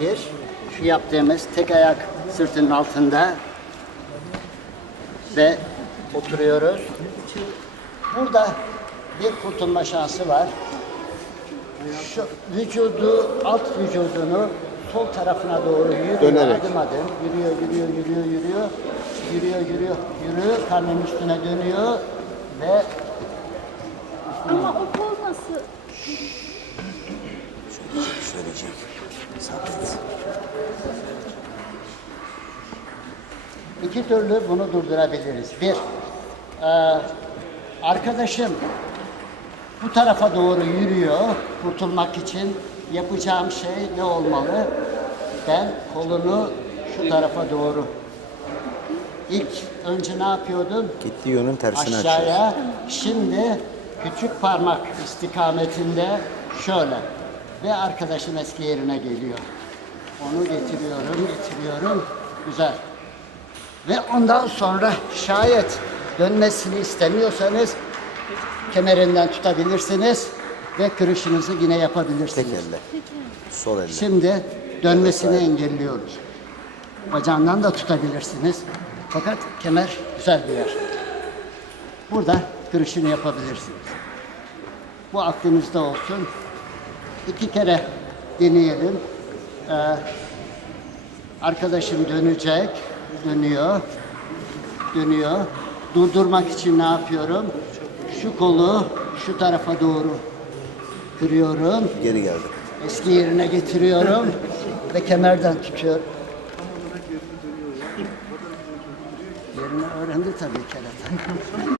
Bir, şu yaptığımız tek ayak sırtının altında ve oturuyoruz. Burada bir kurtulma şansı var. Şu vücudu, alt vücudunu sol tarafına doğru yürüyor, Dönerek. adım adım. Yürüyor, yürüyor, yürüyor, yürüyor. Yürüyor, yürüyor, yürüyor. Karnın üstüne dönüyor ve Ama o kol nasıl? Şöyle Sabret. iki türlü bunu durdurabiliriz. Bir, e, arkadaşım bu tarafa doğru yürüyor kurtulmak için. Yapacağım şey ne olmalı? Ben kolunu şu tarafa doğru. İlk önce ne yapıyordum? Gittiği yönün açıyor. aşağıya. Şimdi küçük parmak istikametinde şöyle ve arkadaşım eski yerine geliyor. Onu getiriyorum, getiriyorum. Güzel. Ve ondan sonra şayet dönmesini istemiyorsanız kemerinden tutabilirsiniz ve kırışınızı yine Tek yapabilirsiniz. elle. Sol elle. Şimdi dönmesini engelliyoruz. Bacağından da tutabilirsiniz. Fakat kemer güzel bir yer. Burada kırışını yapabilirsiniz. Bu aklınızda olsun. İki kere deneyelim. Ee, arkadaşım dönecek. Dönüyor. Dönüyor. Durdurmak için ne yapıyorum? Şu kolu şu tarafa doğru kırıyorum. Geri geldi. Eski yerine getiriyorum ve kemerden tutuyorum. Yerini öğrendi tabii kerata.